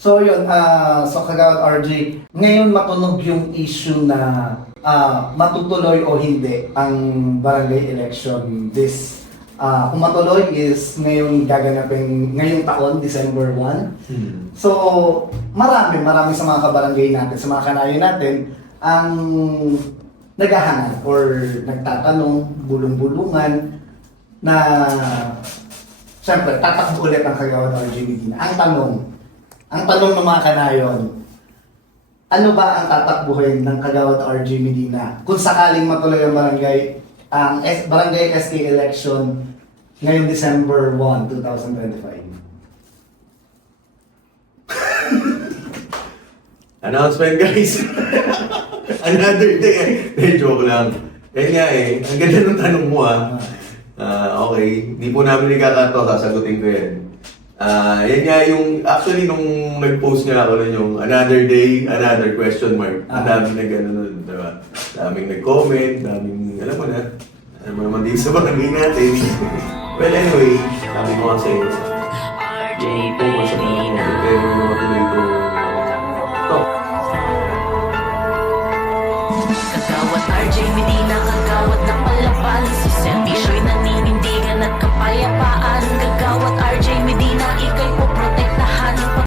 So yun, so Kagawad RJ, ngayon matunog yung issue na matutuloy o hindi ang barangay election this. Kung matuloy is ngayon gaganapin ngayong taon, December 1. So marami sa mga kabarangay natin, sa mga kanayo natin, ang naghahanap or nagtatanong, bulong-bulungan na siyempre tatakbo ulit ang Kagawad RJ Medina. Ang tanong ng mga kanayon, ano ba ang tatakbuhin ng Kagawad RJ Medina kung sakaling matuloy ang barangay SK election ngayong December 1, 2025? Announcement guys! Another day. Joke lang. Yan nga eh. Ang ganda ng tanong mo okay. Hindi po namin ikakato, sasagutin ko yan. Yan nga yung, actually nung nag-post nga ako nun yung another day, another question mark. Ang daming nag-ano nun, diba? Daming nag-comment, daming, alam mo na, ano mo naman din sa barangay natin. Well anyway, sabi ko nga sa'yo, yung focus sa mga